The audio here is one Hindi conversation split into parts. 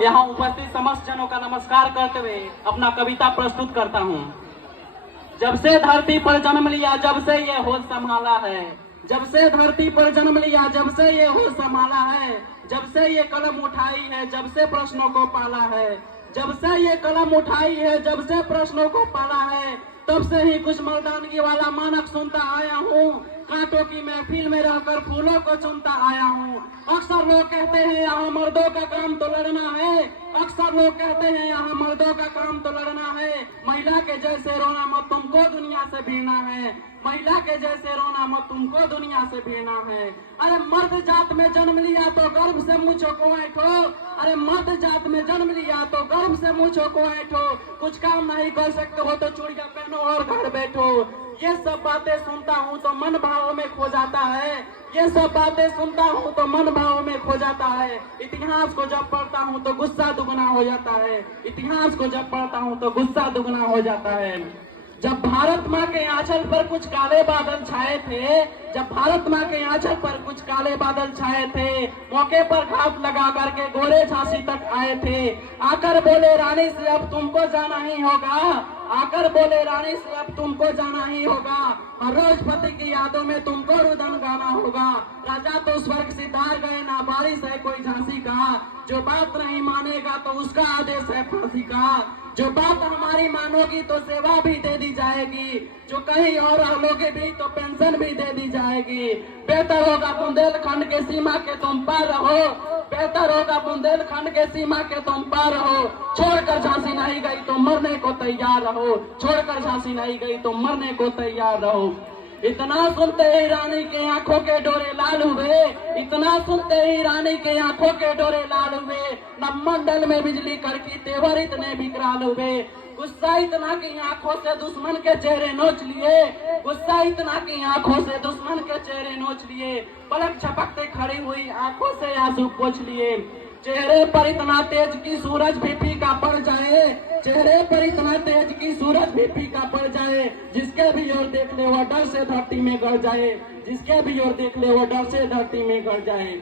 यहाँ उपस्थित समस्त जनों का नमस्कार करते हुए अपना कविता प्रस्तुत करता हूँ। जब से धरती पर जन्म लिया, जब से ये होश संभाला है, जब से धरती पर जन्म लिया, जब से ये होश संभाला है, जब से ये कलम उठाई है, जब से प्रश्नों को पाला है, जब से ये कलम उठाई है, जब से प्रश्नों को पाला है, तब से ही कुछ मर्दानगी वाला मानक सुनता आया हूँ। कांटों की महफिल में रहकर फूलों को चुनता आया हूँ। अक्सर लोग कहते हैं यहाँ मर्दों का काम तो लड़ना है, अक्सर लोग कहते हैं यहाँ मर्दों का काम तो लड़ना है। महिला के जैसे रोना मत, तुमको दुनिया से भिड़ना है, महिला के जैसे रोना मत, तुमको दुनिया से भिड़ना है। अरे मर्द जात में जन्म लिया तो गर्व से मुझो को ऐठो, अरे मर्द जात में जन्म लिया तो गर्व से मुझो को ऐठो। कुछ काम नहीं कर सकते हो तो चूड़ियां पहनो और घर बैठो। ये सब बातें सुनता हूँ तो मन भाव में खो जाता है, ये सब बातें सुनता हूँ तो मन भाव में खो जाता है। इतिहास को जब पढ़ता हूँ तो गुस्सा दुगना हो जाता है, इतिहास को जब पढ़ता हूँ तो गुस्सा दुगना हो जाता है। जब भारत माँ के आंचल पर कुछ काले बादल छाए थे, जब भारत माँ के आंचल पर कुछ काले बादल छाए थे, मौके पर घात लगा करके गोरे झांसी तक आए थे। आकर बोले रानी से अब तुमको जाना ही होगा, आकर बोले रानी से अब तुमको जाना ही होगा। हर रोज पति की यादों में तुमको रुदन गाना होगा। राजा तो स्वर्ग सिधार गए, ना बारिश है कोई झांसी का। जो बात नहीं मानेगा तो उसका आदेश है फांसी का। जो बात हमारी मानोगी तो सेवा भी दे दी जाएगी, जो कहीं और लोगे भी तो पेंशन भी दे दी जाएगी। बेहतर होगा बुंदेलखंड के सीमा के तुम पार रहो, बेहतर होगा बुंदेलखंड के सीमा के तुम पार रहो। छोड़कर झांसी नहीं गई तो मरने को तैयार रहो, छोड़कर झांसी नहीं गई तो मरने को तैयार रहो। इतना सुनते ही रानी के आंखों के डोरे लाल हुए, इतना सुनते ही रानी के आंखों के डोरे लाल हुए। नवमंडल में बिजली कड़की, तेवर इतने विकराल हुए। गुस्सा इतना की आंखों से दुश्मन के चेहरे नोच लिए, गुस्सा इतना की आंखों से दुश्मन के चेहरे नोच लिए। पलक झपकते खड़ी हुई आंखों से आंसू पोंछ लिए। चेहरे पर इतना तेज की सूरज भी फीका पड़ जाए, चेहरे पर इतना तेज की सूरज भी फीका पड़ जाए। जिसके भी ओर देख ले वो डर से धरती में गड़ जाए, जिसके भी ओर देख ले वो डर से धरती में गड़ जाए।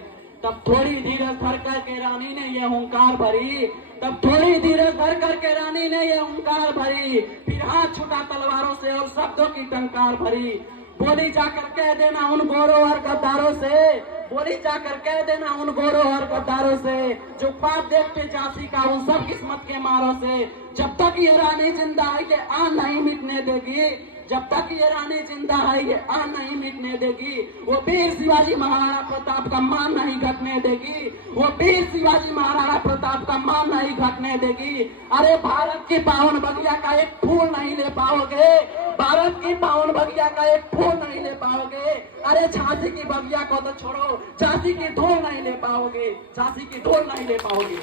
तब थोड़ी धीरज धर करके रानी ने ये हुंकार भरी, तब थोड़ी धीरज धर करके रानी ने ये हुंकार भरी। फिर हाथ छुटा तलवारों से और शब्दों की टंकार भरी। बोली जाकर कह देना उन गोरों और गद्दारों से, बोली जाकर कह देना उन गोरों और गद्दारों से, जो पाप देखते झांसी का उन सब किस्मत के मारों से। जब तक ये रानी जिंदा है ये आन नहीं मिटने देगी, जब तक ये रानी जिंदा है ये आन नहीं मिटने देगी। वो वीर शिवाजी महाराणा प्रताप का मान नहीं घटने देगी, वो वीर शिवाजी महाराणा प्रताप का मान नहीं घटने देगी। अरे भारत की पावन बगिया का एक फूल नहीं ले पाओगे, भारत की पावन बगिया का एक फूल नहीं ले पाओगे। अरे झांसी की बगिया को तो छोड़ो, झांसी की धूल नहीं ले पाओगे, झांसी की धूल नहीं ले पाओगे।